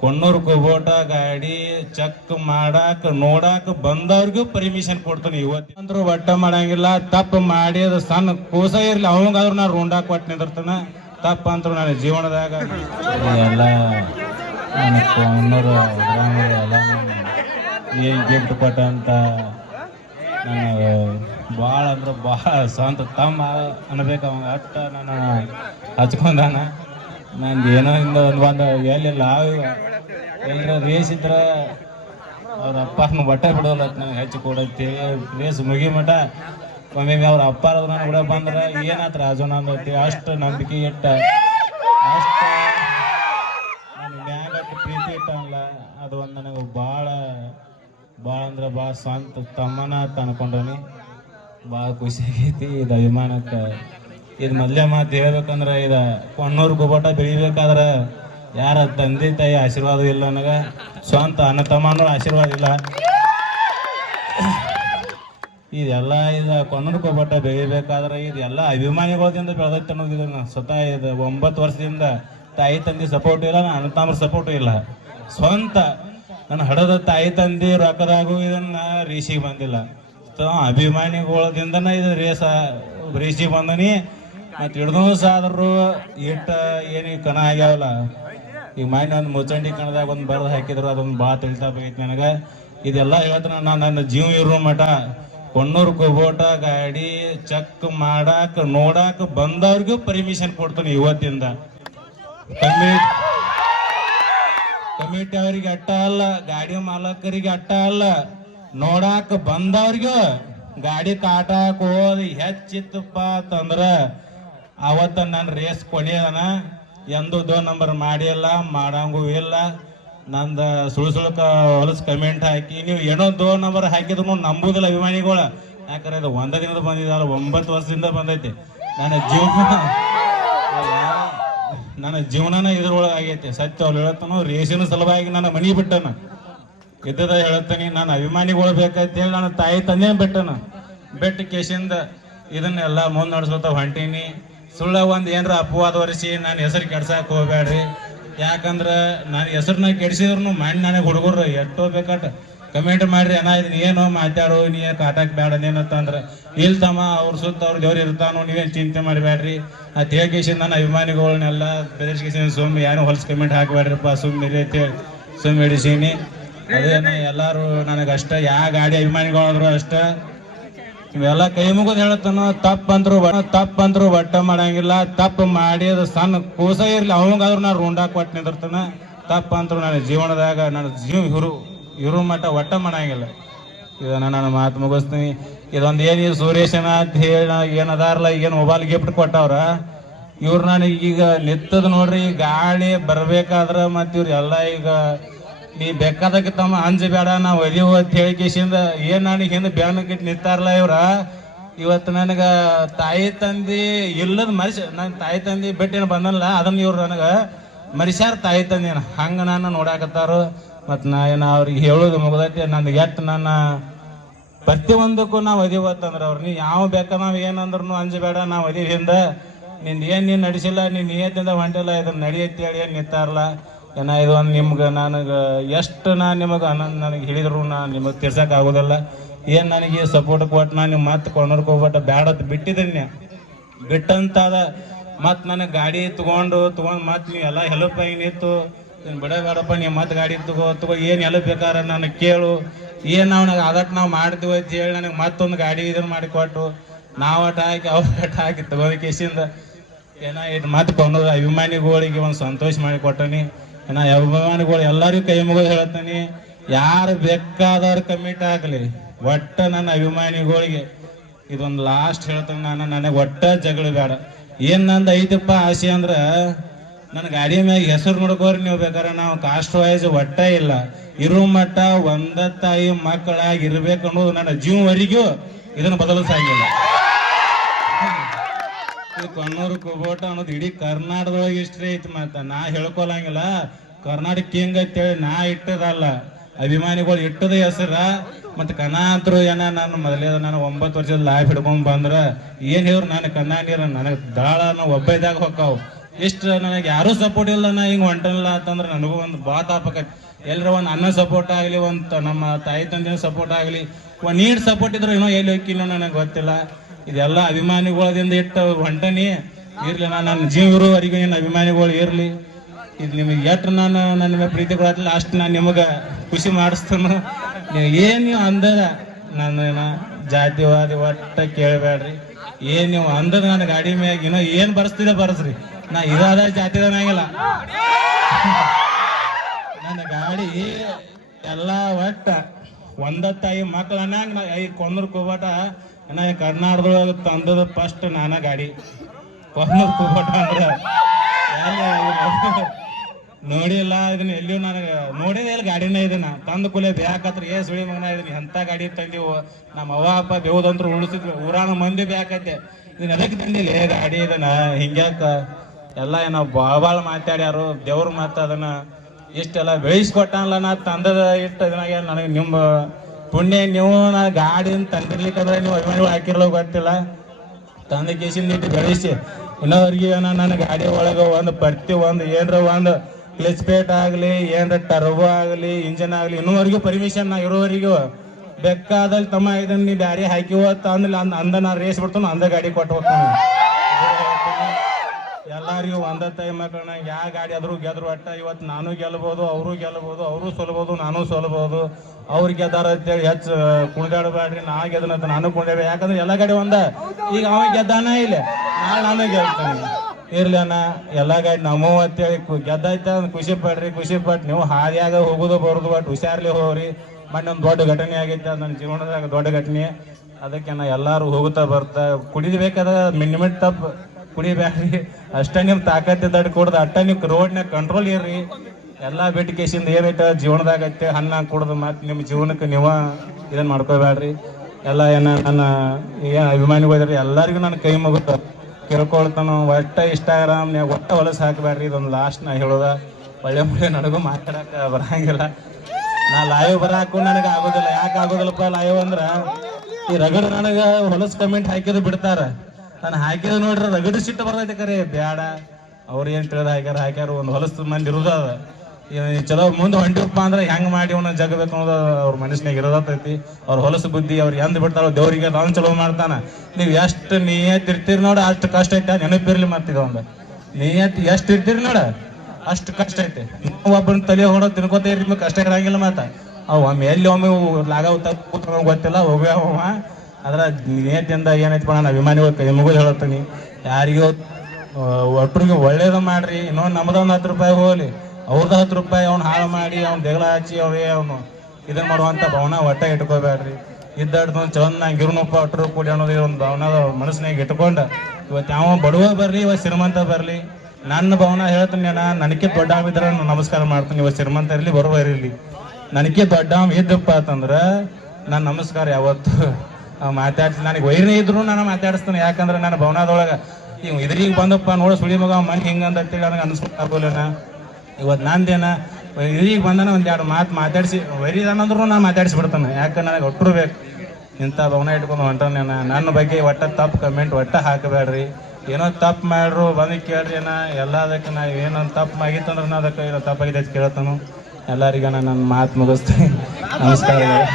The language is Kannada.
ಕೊಣ್ಣೂರು ಕುಬೋಟ ಗಾಡಿ ಚೆಕ್ ಮಾಡಾಕ ನೋಡಾಕ ಬಂದವ್ರಿಗೂ ಪರ್ಮಿಷನ್ ಕೊಡ್ತಾನೆ. ಇವತ್ತಂದ್ರು ಒಟ್ಟ ಮಾಡಂಗಿಲ್ಲ. ತಪ್ಪು ಮಾಡಿ ಅದು ಸಣ್ಣ ಕೂಸ ಇರ್ಲಿ ಅವಂಗಾದ್ರು ನಾ ರುಂಡಾಕ್ ಕೊಟ್ಟು ನಿಂದಿರ್ತಾನ. ತಪ್ಪ ಅಂತೂ ನನ್ನ ಜೀವನದಾಗ ಎಲ್ಲ ನನ್ನ ಕೊಣ್ಣೂರು ಗ್ರಾಮದ ಎಲ್ಲ ಏನ್ ಗಿಫ್ಟ್ ಕೊಟ್ಟ ಅಂತ ನನಗೆ ಭಾಳ ಅಂದ್ರೆ ಭಾಳ ಸ್ವಂತ ತಮ್ಮ ಅನ್ಬೇಕು. ಅವಾಗ ಅಟ್ಟ ನನ್ನ ಹಚ್ಕೊಂಡಾನ. ನಂದು ಏನೋ ಇಂದ ಒಂದು ಎಲ್ಲಿಲ್ಲ ಎಲ್ಲರ ರೇಸ್ ಇದ್ರೆ ಅವ್ರ ಅಪ್ಪನ ಬಟ್ಟೆ ಬಿಡೋಲ್ಲ ನಂಗೆ ಹೆಚ್ಚು ಕೊಡತ್ತಿ. ರೇಸ್ ಮುಗಿ ಮಠ ಒಮ್ಮೆ ಅವ್ರ ಅಪ್ಪ ನಾನು ಕೂಡ ಬಂದ್ರೆ ಏನಾತ್ರ ರಾಜು ನಂದತಿ ಅಷ್ಟು ನಂಬಿಕೆ ಇಟ್ಟ, ಅಷ್ಟು ನನ್ನ ಮ್ಯಾಗಟ್ಟು ಪ್ರೀತಿ ಇಟ್ಟಲ್ಲ. ಅದು ಒಂದು ನನಗೆ ಭಾಳ ಅಂದ್ರೆ ಭಾಳ ಸ್ವಂತ ತಮ್ಮನ ಅಂತ ಅನ್ಕೊಂಡವನಿ. ಭಾಳ ಖುಷಿ ಆಗೈತಿ. ಇದು ಅಭಿಮಾನಕ್ಕೆ ಇದು ಮೊದಲೇ ಮಾತು ಹೇಳ್ಬೇಕಂದ್ರೆ ಇದು ಕೊಣ್ಣೂರು ಕುಬೋಟ ಬೆಳಿಬೇಕಾದ್ರೆ ಯಾರ ತಂದೆ ತಾಯಿ ಆಶೀರ್ವಾದ ಇಲ್ಲ, ನನಗೆ ಸ್ವಂತ ಅಣ್ಣ ತಮ್ಮನೂ ಆಶೀರ್ವಾದ ಇಲ್ಲ. ಇದೆಲ್ಲ ಇದು ಕೊಣ್ಣೂರು ಕುಬೋಟ ಬೆಳಿಬೇಕಾದ್ರೆ ಇದೆಲ್ಲ ಅಭಿಮಾನಿಗಳದಿಂದ ಬೆಳೆದೈತೆ ಅನ್ನೋದು. ಇದು ಸ್ವತಃ ಇದು 9 ವರ್ಷದಿಂದ ತಾಯಿ ತಂದೆ ಸಪೋರ್ಟ್ ಇಲ್ಲ, ನನ್ನ ಅಣ್ಣ ತಮ್ಮರ ಸಪೋರ್ಟು ಇಲ್ಲ. ಸ್ವಂತ ನನ್ನ ಹಡದ ತಾಯಿ ತಂದೆ ರೊಕ್ಕದಾಗೂ ಇದನ್ನ ರೇಸಿಗೆ ಬಂದಿಲ್ಲ. ಅಭಿಮಾನಿಗಳದಿಂದನ ಇದು ರೇಸಿಗೆ ಬಂದನಿ. ಮತ್ತು ಹಿಡ್ದು ಸಾದ್ರು ಇಟ್ಟ ಏನೀಗ ಕಣ ಆಗ್ಯಾವಲ್ಲ. ಈಗ ಮಾನ್ಯ ಒಂದು ಮುಚ್ಚಂಡಿ ಕಣದಾಗ ಒಂದು ಬರೆದು ಹಾಕಿದ್ರು, ಅದೊಂದು ಭಾಳ ತಿಳಿತಾಗೈತಿ ನನಗೆ. ಇದೆಲ್ಲ ಹೇಳ್ತಾನೆ ನಾನು ನನ್ನ ಜೀವ ಇರೋ ಮಠ ಕೊಣ್ಣೂರು ಕುಬೋಟ ಗಾಡಿ ಚೆಕ್ ಮಾಡಾಕ ನೋಡಾಕ ಬಂದವ್ರಿಗೂ ಪರ್ಮಿಷನ್ ಕೊಡ್ತಾನೆ. ಇವತ್ತಿಂದ ಕಮಿಟಿ ಅವರಿಗೆ ಅಟ್ಟ ಅಲ್ಲ, ಗಾಡಿ ಮಾಲಕರಿಗೆ ಅಟ್ಟ ಅಲ್ಲ, ನೋಡಾಕ ಬಂದವ್ರಿಗೂ ಗಾಡಿ ಕಾಟಾಕ ಹೋದ್ ಹೆಚ್ಚಿತ್ತಪ್ಪ ಅಂತಂದ್ರ ಅವತ್ತ ನಾನು ರೇಸ್ ಕೊನೆಯದನ. ಎಂದು 2 ನಂಬರ್ ಮಾಡಿಲ್ಲ, ಮಾಡಂಗೂ ಇಲ್ಲ. ನಂದ ಸುಳ್ಕ ಹೊಲಸ್ ಕಮೆಂಟ್ ಹಾಕಿ ನೀವು ಏನೋ 2 ನಂಬರ್ ಹಾಕಿದ್ರು ನಂಬುದಿಲ್ಲ ಅಭಿಮಾನಿಗಳು. ಯಾಕಂದ್ರೆ ಇದು 1 ದಿನದ ಬಂದಿದ್ದಲ್ಲ, 9 ವರ್ಷದಿಂದ ಬಂದೈತಿ. ನನ್ನ ಜೀವನನ ಇದ್ರೊಳಗೆ ಆಗೈತಿ. ಸತ್ಯ ಅವ್ರು ಹೇಳತ್ತಾನು ರೇಸಿನ ಸಲುವಾಗಿ ನನ್ನ ಮನಿ ಬಿಟ್ಟನ. ಇದ್ದದ ಹೇಳತ್ತೀನಿ, ನಾನು ಅಭಿಮಾನಿಗಳು ಬೇಕಂತ ಹೇಳಿ ನನ್ನ ತಾಯಿ ತಂದೆ ಬಿಟ್ಟನ. ಬೆಟ್ಟ ಕೇಸಿಂದ ಇದನ್ನೆಲ್ಲ ಮುಂದೆ ನಡೆಸ್ಕೊತ ಹೊಂಟೀನಿ. ಸುಳ್ಳ ಒಂದು ಏನ್ರ ಅಪವಾದ ಒರೆಸಿ ನಾನು ಹೆಸರು ಕೆಡ್ಸಕ್ಕೆ ಹೋಗ್ಬೇಡ್ರಿ. ಯಾಕಂದ್ರೆ ನಾನು ಹೆಸರನ್ನ ಕೆಡಿಸಿದ್ರು ಮಾಡಿ ನನಗೆ ಹುಡುಗರು ಎಷ್ಟೋ ಬೇಕಾಟ ಕಮೆಂಟ್ ಮಾಡ್ರಿ, ಅಣ್ಣ ಇದನ್ನ ಏನು ಮಾತಾಡೋ ನೀ ಕಾಟಾಕ್ ಬೇಡ ಏನಂತಂದ್ರೆ ಇಲ್ತಮ್ಮ ಅವ್ರ ಸುತ್ತ ಅವ್ರ ದೇವ್ರು ಇರ್ತಾನೋ, ನೀವೇನು ಚಿಂತೆ ಮಾಡಬೇಡ್ರಿ ಅಂತ ಹೇಳ್ಕೇಸಿಂದ ನನ್ನ ಅಭಿಮಾನಿಗಳನ್ನೆಲ್ಲ ಬೆದರ್ಸ್ಕೇಸಿಂದ ಸುಮ್ಮನೆ ಯಾರು ಹೊಲ್ಸ್ ಕಮೆಂಟ್ ಹಾಕಬೇಡ್ರಿಪ್ಪ ಸುಮ್ಮನೆ ಅಂತೇಳಿ ಸುಮ್ಮನೆ ಹಿಡಿಸೀನಿ. ಅದೇನ ಎಲ್ಲಾರು ನನಗಷ್ಟ ಯಾವ ಗಾಡಿ ಅಭಿಮಾನಿಗಳಾದ್ರು ಅಷ್ಟ ಇವೆಲ್ಲ ಕೈ ಮುಗಿದು ಹೇಳ್ತಾನ. ತಪ್ಪಂದ್ರು ಒಟ್ಟ ಮಾಡಂಗಿಲ್ಲ. ತಪ್ಪು ಮಾಡಿ ಅದು ಸಣ್ಣ ಕೂಸ ಇರ್ಲಿ ಅವಂಗಾದ್ರು ನಾ ರುಂಡಾಕ್ ಕೊಟ್ಟು ನಿಂದಿರ್ತಾನ. ತಪ್ಪಂದ್ರು ನನ್ನ ಜೀವನದಾಗ ನನ್ನ ಜೀವ ಇರು ಮಟ್ಟ ಒಟ್ಟ ಮಾಡಂಗಿಲ್ಲ. ಇದನ್ನ ನಾನು ಮಾತು ಮುಗಿಸ್ತೀನಿ. ಇದೊಂದು ಏನು ಸುರೇಶನ ಅಂತ ಹೇಳಿ ಏನದಾರಲ್ಲ ಏನು ಮೊಬೈಲ್ ಗಿಫ್ಟ್ ಕೊಟ್ಟವ್ರ ಇವ್ರು ನನಗೆ ಈಗ ನಿತ್ತದ ನೋಡ್ರಿ. ಗಾಳಿ ಬರ್ಬೇಕಾದ್ರ ಮತ್ ಇವ್ರು ಎಲ್ಲ ಈಗ ನೀ ಬೇಕಾದಕ್ಕೆ ತಮ್ಮ ಅಂಜಬೇಡ ನಾವು ಒದಿವು ಅಂತ ಹೇಳಿಕೆಸಿಂದ ಏನ್ ನನಗೆ ಹಿಂದೆ ಬ್ಯಾನಕ್ಕಿಟ್ಟು ನಿಂತಾರಲ್ಲ ಇವ್ರ. ಇವತ್ತು ನನಗ ತಾಯಿ ತಂದಿ ಇಲ್ಲದ ಮನುಷ್ಯ, ನನ್ನ ತಾಯಿ ತಂದಿ ಬಿಟ್ಟೇನು ಬಂದಲ್ಲ ಅದನ್ನ ಇವ್ರು ನನಗ ಮನುಷ್ಯಾರ ತಾಯಿ ತಂದಿನ ಹಂಗ ನಾನು ನೋಡಾಕತ್ತಾರು. ಮತ್ ನಾ ಅವ್ರಿಗೆ ಹೇಳೋದು ಮುಗ್ದೈತಿ. ನಂದು ಎಟ್ಟು ನನ್ನ ಪ್ರತಿಯೊಂದಕ್ಕೂ ನಾವು ಒದಿವತ್ತಂದ್ರ ಅವ್ರು ನೀ ಯಾವ ಬೇಕ ನಾವ್ ಏನಂದ್ರು ಅಂಜಬೇಡ ನಾವು ಒದಿವಿ ಹಿಂದ ನಿಂದ ಏನ್ ನೀನ್ ನಡೆಸಿಲ್ಲ ನೀನ್ ನಿಯತ್ತಿಂದ ಹೊಂಟಿಲ್ಲ ಇದನ್ನ ನಡೆಯತ್ತಿ ಹೇಳಿ ಏನ್ ನಿಂತಾರಲ್ಲ. ಏನ ಇದೊಂದು ನಿಮ್ಗೆ ನನಗೆ ಎಷ್ಟು ನಾನು ನಿಮಗೆ ನನಗೆ ಹೇಳಿದ್ರು ನಾನು ನಿಮಗೆ ತಿರ್ಸಕ್ಕೆ ಆಗೋದಿಲ್ಲ. ಏನು ನನಗೆ ಸಪೋರ್ಟ್ ಕೊಟ್ಟು ನಾನು ಮತ್ತೆ ಕೊಣ್ಣೂರು ಕುಬೋಟ ಬ್ಯಾಡತ್ ಬಿಟ್ಟಿದ್ದೀನಿ. ಬಿಟ್ಟಂತಾದ ಮತ್ತು ನನಗೆ ಗಾಡಿ ತೊಗೊಂಡು ಮತ್ತೆ ನೀವು ಎಲ್ಲ ಹೆಲ್ಪ್ ಆಗಿ ನಿಂತು ಬೇಡಪ್ಪ ನೀವು ಮತ್ತೆ ಗಾಡಿ ತಗೋ ಏನು ಹೆಲ್ಪ್ ಬೇಕಾದ್ರೆ ನನಗೆ ಕೇಳು, ಏನು ನಾವು ಅದಕ್ಕೆ ನಾವು ಮಾಡ್ತೀವಿ ಅಂತ ಹೇಳಿ ನನಗೆ ಮತ್ತೊಂದು ಗಾಡಿ ಇದನ್ನು ಮಾಡಿಕೊಟ್ಟು ನಾವು ಅಟ್ ಹಾಕಿ ಅವ್ರ ಅಟ್ ಹಾಕಿ ತಗೋದು ಕೇಸಿಂದ ಏನೋ ಇದು ಮತ್ತೆ ಕೊಣ್ಣೂರು ಅಭಿಮಾನಿಗಳಿಗೆ ಒಂದು ಸಂತೋಷ ಮಾಡಿಕೊಟ್ಟನಿ. ನಾ ಅಭಿಮಾನಿಗಳು ಎಲ್ಲರಿಗೂ ಕೈ ಮುಗಿದು ಹೇಳ್ತೀನಿ, ಯಾರು ಬೇಕಾದವ್ರು ಕಮಿಟ್ ಆಗಲಿ ಒಟ್ಟ ನನ್ನ ಅಭಿಮಾನಿಗಳಿಗೆ ಇದೊಂದು ಲಾಸ್ಟ್ ಹೇಳ್ತಾನೆ ನಾನು. ನನಗೆ ಒಟ್ಟ ಜಗಳ ಬೇಡ. ಏನ್ ನಂದು ಐತಪ್ಪ ಆಸೆ ಅಂದ್ರೆ ನನ್ನ ಗಾಡಿ ಮ್ಯಾಗ ಹೆಸರು ನೋಡ್ಕೋರಿ ನೀವು ಬೇಕಾರೆ ನಾವು ಕಾಸ್ಟ್ ವೈಸ್ ಒಟ್ಟ ಇಲ್ಲ ಇರೋ ಮಟ್ಟ ಒಂದ ತಾಯಿ ಮಕ್ಕಳಾಗಿ ಇರ್ಬೇಕು ಅನ್ನೋದು ನನ್ನ ಜೀವವರೆಗೂ ಇದನ್ನು ಬದಲಿಸಾಗಿಲ್ಲ. ಕೊಣ್ಣೂರು ಕುಬೋಟ ಅನ್ನೋದು ಇಡೀ ಕರ್ನಾಟಕದೊಳಗೆ ಇಷ್ಟೇ ಐತಿ. ಮತ್ತ ನಾ ಹೇಳ್ಕೊಳಂಗಿಲ್ಲ ಕರ್ನಾಟಕ ಕಿಂಗ್ ಅಂತೇಳಿ ನಾ ಇಟ್ಟದಲ್ಲ, ಅಭಿಮಾನಿಗಳು ಇಟ್ಟದ ಹೆಸರ. ಮತ್ತೆ ಕನ್ನಡರು ಏನ ನಾನು ಮೊದಲೇ ನಾನು 9 ವರ್ಷದ ಲಾಯ್ ಹಿಡ್ಕೊಂಡ್ ಬಂದ್ರ ಏನ್ ಹೇವ್ರು ನಾನು ಕನ್ನಡ ನೀರ ನನಗೆ ದಾಳ ಒಬ್ಬ ಇದ್ದಾಗ ಹೊಕ್ಕಾವು ಇಷ್ಟು ನನಗೆ ಯಾರೂ ಸಪೋರ್ಟ್ ಇಲ್ಲ, ನಾ ಹಿಂಗೆ ಹೊಂಟಲ್ಲ ಅಂತಂದ್ರೆ ನನಗೂ ಒಂದು ಭಾಳ ತಾಪಕೈತಿ. ಎಲ್ಲರ ಒಂದು ಅನ್ನ ಸಪೋರ್ಟ್ ಆಗಲಿ, ಒಂದು ನಮ್ಮ ತಾಯಿ ತಂದೆಯ ಸಪೋರ್ಟ್ ಆಗಲಿ, ಒಂದು ನೀಡ್ ಸಪೋರ್ಟ್ ಇದ್ರೆ ಏನೋ ಎಲ್ಲಿ ಹೋಗಿಲ್ಲ ನನಗೆ ಗೊತ್ತಿಲ್ಲ. ಇದೆಲ್ಲ ಅಭಿಮಾನಿಗಳದಿಂದ ಇಟ್ಟು ಹೊಂಟನಿ ಇರ್ಲಿ. ನನ್ನ ಜೀವ ಇರುವವರೆಗೂ ಏನು ಅಭಿಮಾನಿಗಳು ಇರಲಿ. ಇದು ನಿಮಗೆ ಎಷ್ಟು ನಾನು ನನ್ನ ಪ್ರೀತಿ ಕೊಡತ್ತಿಲ್ಲ ಅಷ್ಟು ನಾನು ನಿಮಗೆ ಖುಷಿ ಮಾಡಿಸ್ತಾನು. ಏನು ನೀವು ಅಂದರ ನನ್ನ ಜಾತಿವಾದಿ ಒಟ್ಟ ಕೇಳಬೇಡ್ರಿ. ಏನು ನೀವು ಅಂದ್ರ ನನ್ನ ಗಾಡಿ ಮ್ಯಾಗ ಏನೋ ಏನು ಬರ್ಸ್ತೀರ ಬರ್ಸ್ರಿ, ನಾ ಇದಾದ ಜಾತಿದನಾಗಿಲ್ಲ. ನನ್ನ ಗಾಡಿ ಎಲ್ಲ ಒಟ್ಟ ಒಂದ ತಾಯಿ ಮಕ್ಕಳನ್ನಾಗ ನಾ ಕೊಂದ್ರ ಕೂಬಾಟ ನಾ ಕರ್ನಾಟಕದೊಳಗೆ ತಂದದ ಫಸ್ಟ್ ನಾನ ಗಾಡಿ ಕೊಂದ್ರ ಕೂಬಾಟ ಅಂದ್ರೆ ನೋಡಿಲ್ಲ. ಇದನ್ನ ಎಲ್ಲಿಯೂ ನನಗೆ ನೋಡಿದೆ ಇಲ್ಲ ಗಾಡಿನ. ಇದನ್ನ ತಂದು ಕೂಲೆ ಬ್ಯಾಕತ್ರ ಸುಳಿ ಮಗನ ಇದನ್ನ ಎಂಥ ಗಾಡಿ ತಂದಿವು. ನಮ್ಮ ಅವ್ವ ಅಪ್ಪ ಬೇವುದಂತ್ರ ಉಳಿಸಿದ್ವಿ, ಊರಾನ ಮಂದಿ ಬ್ಯಾಕೈತೆ. ಇದನ್ನ ಅದಕ್ಕೆ ತಂದಿಲ್ಲ ಗಾಡಿ. ಇದನ್ನ ಹಿಂಗ್ಯಾಕ ಎಲ್ಲ ಏನೋ ಭಾಳ ಮಾತಾಡ್ಯಾರು. ದೇವ್ರ ಮಾತು ಅದನ್ನ ಇಷ್ಟೆಲ್ಲ ಬೆಳೆಸ್ಕೊಟ್ಟಲ್ಲ. ನಾ ತಂದದ ಇಟ್ಟು ಇದನ್ನಾಗ ನನಗೆ ನಿಮ್ಮ ಪುಣ್ಯ. ನೀವು ನಾ ಗಾಡಿನ ತಂದಿರ್ಲಿಕ್ಕಂದ್ರೆ ನೀವು ಅಭಿಮಾನಿಗಳು ಹಾಕಿರ್ಲೋ ಗೊತ್ತಿಲ್ಲ. ತಂದ ಕೇಸಿಂದ ಇಟ್ಟು ಬೆಳೆಸಿ ಇನ್ನೊವ್ರಿಗೆ ನನ್ನ ಗಾಡಿ ಒಳಗೆ ಒಂದು ಪ್ರತಿ ಒಂದು ಏನರ ಒಂದು ಕ್ಲಚ್ ಪ್ಲೇಟ್ ಆಗಲಿ, ಏನರ ಟರ್ಬೋ ಆಗಲಿ, ಇಂಜನ್ ಆಗಲಿ, ಇನ್ನೂವರೆಗೂ ಪರ್ಮಿಷನ್ ನಾ ಇರೋವರೆಗೂ ಬೇಕಾದಲ್ಲಿ ತಮ್ಮ ಇದನ್ನ ನೀ ಬ್ಯಾರಿ ಹಾಕಿ ಹೋತ ಅಂದ್ರೆ ಅಂದ ನಾ ರೇಸ್ ಬಿಡ್ತಾನು, ಅಂದ ಗಾಡಿ ಕೊಟ್ಟು ಹೋಗ್ತಾನೆ. ಎಲ್ಲರಿಗೂ ಒಂದ ತಾಯಿ ಮಕ್ಕಳನ್ನ ಯಾವ ಗಾಡಿ ಆದ್ರೂ ಗೆದ್ರು ಒಟ್ಟ. ಇವತ್ತು ನಾನು ಗೆಲ್ಬೋದು, ಅವರು ಗೆಲ್ಬೋದು, ಅವರು ಸೋಲ್ಬೋದು, ನಾನು ಸೋಲ್ಬೋದು. ಅವ್ರಿಗೆ ಗೆದ್ದಾರ ಅಂತೇಳಿ ಹೆಚ್ಚು ಕುಣಿದಾಡಬೇಡ್ರಿ. ನಾ ಗೆದ್ದನಂತ ನಾನು ಕುಣಿದಾಡ, ಯಾಕಂದ್ರೆ ಎಲ್ಲ ಗಾಡಿ ಒಂದ. ಈಗ ಅವ ಗೆದ್ದಾನ ಇಲ್ಲ, ನಾನು ಗೆಲ್ತಾನೆ ಇರ್ಲಿ ಅಣ್ಣ. ಎಲ್ಲ ಗಾಡಿ ನಮ್ಮವು ಅಂತೇಳಿ ಗೆದ್ದಾಯ್ತ ಖುಷಿ ಪಡ್ರಿ. ಖುಷಿ ಪಟ್ಟು ನೀವು ಹಾದಿಯಾಗ ಹೋಗೋದು ಬರೋದು ಒಟ್ಟು ಹುಷಾರ್ಲಿ ಹೋಗ್ರಿ. ಮೊನ್ನೆ ಒಂದು ದೊಡ್ಡ ಘಟನೆ ಆಗೈತೆ, ನನ್ನ ಜೀವನದಾಗ ದೊಡ್ಡ ಘಟನೆ. ಅದಕ್ಕೆ ನಾ ಎಲ್ಲರೂ ಹೋಗುತ್ತಾ ಬರ್ತಾ ಕುಡಿಬೇಕಾದ ಮಿನಿಮಿಟ್ ತಪ್ಪು ಕುಡಿಬೇಡ್ರಿ. ಅಷ್ಟ ನಿಮ್ ತಾಕತ್ತೆ ದಡ್ ಕುಡ್ದು ಅಟ್ಟ ನೀವು ರೋಡ್ನಾಗ ಕಂಟ್ರೋಲ್ ಇರ್ರಿ. ಎಲ್ಲಾ ಬಿಟ್ಟು ಕೇಸಿಂದ ಏನೈತೆ ಜೀವನದಾಗೈತೆ ಹಣ್ಣ ಕುಡ್ದು ಮತ್ತೆ ನಿಮ್ಮ ಜೀವನಕ್ಕೆ ನೀವು ಇದನ್ನ ಮಾಡ್ಕೋಬೇಡ್ರಿ. ಎಲ್ಲ ಏನ ನನ್ನ ಏನ್ ಅಭಿಮಾನಿಗಳು ಎಲ್ಲರಿಗೂ ನಾನು ಕೈ ಮುಗಿತ ಕೇಳ್ಕೊಳ್ತಾನು. ಒಟ್ಟ ಇನ್ಸ್ಟಾಗ್ರಾಮ್ನ್ಯಾಗ ಒಟ್ಟ ಹೊಲಸು ಹಾಕಬೇಡ್ರಿ. ಇದೊಂದು ಲಾಸ್ಟ್ ನಾ ಹೇಳೋದ. ಒಳ್ಳೆ ಮುಳ್ಳೆ ನನಗೂ ಮಾತಾಡಕ ಬರಂಗಿಲ್ಲ. ನಾ ಲೈವ್ ಬರಾಕು ನನಗೆ ಆಗೋದಿಲ್ಲ. ಯಾಕೆ ಆಗೋದಿಲ್ಲಪ್ಪ ಲೈವ್ ಅಂದ್ರ ಈ ರಗಡ್ ನನಗ ಹೊಲಸು ಕಮೆಂಟ್ ಹಾಕಿದ್ರು ಬಿಡ್ತಾರ. ನಾನು ಹಾಕಿದ ನೋಡ್ರಿ ರಗಡ್ ಸಿಟ್ಟು ಬರ್ತೈತೆ. ಕರೆ ಬ್ಯಾಡ, ಅವ್ರು ಏನ್ ತಿಳಿದ ಹಾಕ್ಯಾರ ಒಂದು ಹೊಲಸು ಮಂದಿ ಇರೋದ. ಚಲೋ ಮುಂದೆ ಹೊಂಟಿವಪ್ಪ ಅಂದ್ರೆ ಹೆಂಗ್ ಮಾಡಿ ಅವನ ಜಗಬೇಕು ಅನ್ನೋದು ಅವ್ರ ಮನಸ್ಸಿನಾಗ ಇರೋದೈತಿ. ಅವ್ರ ಹೊಲಸು ಬುದ್ಧಿ ಅವ್ರು ಎಂದ್ ಬಿಡ್ತಾರ ದೇವ್ರಿಗೆ ನಾನು ಚಲೋ ಮಾಡ್ತಾನ. ನೀವ್ ಎಷ್ಟು ನಿಯತ್ ಇರ್ತೀರಿ ನೋಡ ಅಷ್ಟು ಕಷ್ಟ ಐತೆ. ನೆನಪಿರ್ಲಿ ಮತ್ತಿದ ಒಂದು ನಿಯತ್ ಎಷ್ಟು ಇರ್ತೀರಿ ನೋಡ ಅಷ್ಟು ಕಷ್ಟ ಐತೆ. ಒಬ್ಬನ ತಲೆ ಹೊಡೋ ತಿನ್ಕೋತ ಇರ್ಲಿ ಕಷ್ಟ ಇರಂಗಿಲ್ಲ. ಮಾತ ಅವ್ ಒಮ್ಮೆ ಎಲ್ಲಿ ಒಮ್ಮೆ ಲಾಗ ಗೊತ್ತಿಲ್ಲ ಹೋಗ್ಯಾವ. ಅದ್ರ ನಿಯತಿಂದ ಏನೈತಿ ನಾನು ಅಭಿಮಾನಿಗಳು ಕೈ ಮುಗಿದು ಹೇಳತ್ತೀನಿ. ಯಾರಿಗೂ ಒಟ್ಟರಿಗೆ ಒಳ್ಳೇದು ಮಾಡ್ರಿ. ಇನ್ನೊಂದು ನಮ್ದೊಂದು 10 ರೂಪಾಯಿ ಹೋಗ್ಲಿ, ಅವ್ರದ್ದು 10 ರೂಪಾಯಿ ಅವ್ನು ಹಾಳು ಮಾಡಿ ಅವ್ನು ದೇಗಳ ಹಚ್ಚಿ ಅವನು ಇದನ್ನ ಮಾಡುವಂತ ಭಾವನ ಒಟ್ಟ ಇಟ್ಕೋಬೇಡ್ರಿ. ಇದ್ದಾಡ್ದು ಚಂದಾಗಿ ಗಿರ್ನಪ್ಪ ಒಟ್ಟರು ಕೂಡಿ ಅನ್ನೋದು ಒಂದು ಭಾವನ ಮನಸ್ಸಿನಾಗ ಇಟ್ಕೊಂಡ ಇವತ್ತು ಯಾವ ಬಡವ ಬರ್ಲಿ, ಇವತ್ತು ಶ್ರೀಮಂತ ಬರ್ಲಿ, ನನ್ನ ಭಾವನ ಹೇಳ್ತೀನಿ. ನನಗೆ ದೊಡ್ಡ ಇದ್ರೆ ನಮಸ್ಕಾರ ಮಾಡ್ತೀನಿ. ಇವತ್ತು ಶ್ರೀಮಂತ ಇರಲಿ ಬರುವ ಇರಲಿ, ನನಗೆ ದೊಡ್ಡ ಇದ್ದಪ್ಪ ಅಂತಂದ್ರ ನಾನು ನಮಸ್ಕಾರ ಯಾವತ್ತು ಮಾತಾಡ್ತೀನಿ. ನನಗೆ ವೈರನೇ ಇದ್ರು ನಾನು ಮಾತಾಡಿಸ್ತಾನೆ. ಯಾಕಂದ್ರೆ ನನ್ನ ಭವನದೊಳಗ ಇವ್ ಇದ್ರಿಗೆ ಬಂದಪ್ಪ ನೋಡ ಸುಳಿ ಮಗ ಮನ್ ಹಿಂಗಂತೇಳಿ ನನಗೆ ಅನ್ಸ್ಕೊಳ್ನ. ಇವತ್ತು ನಂದೇನ ಇದ್ರಿಗೆ ಬಂದನ ಒಂದೆರಡು ಮಾತು ಮಾತಾಡಿಸಿ ವೈರಿದಾನಂದ್ರು ನಾನು ಮಾತಾಡಿಸ್ಬಿಡ್ತಾನೆ. ಯಾಕಂದ್ರೆ ನನಗೆ ಒಟ್ಟರು ಬೇಕು. ಇಂಥ ಭವನ ಇಟ್ಕೊಂಡು ಹೊಂಟಾನೆ. ನನ್ನ ಬಗ್ಗೆ ಒಟ್ಟ ತಪ್ಪು ಕಮೆಂಟ್ ಒಟ್ಟ ಹಾಕಬೇಡ್ರಿ. ಏನೋ ತಪ್ಪು ಮಾಡ್ರು ಬಂದು ಕೇಳ್ರಿ. ಎಲ್ಲದಕ್ಕೆ ನಾ ಏನೋ ತಪ್ಪು ಆಗಿತ್ತಂದ್ರೆ ನಾ ಅದಕ್ಕೆ ಏನೋ ತಪ್ಪಾಗಿದೆ ಕೇಳ್ತಾನು. ಎಲ್ಲರಿಗ ನಾನು ನನ್ನ ಮಾತು ಮುಗಿಸ್ತೀನಿ. ನಮಸ್ಕಾರ. ಯಾರು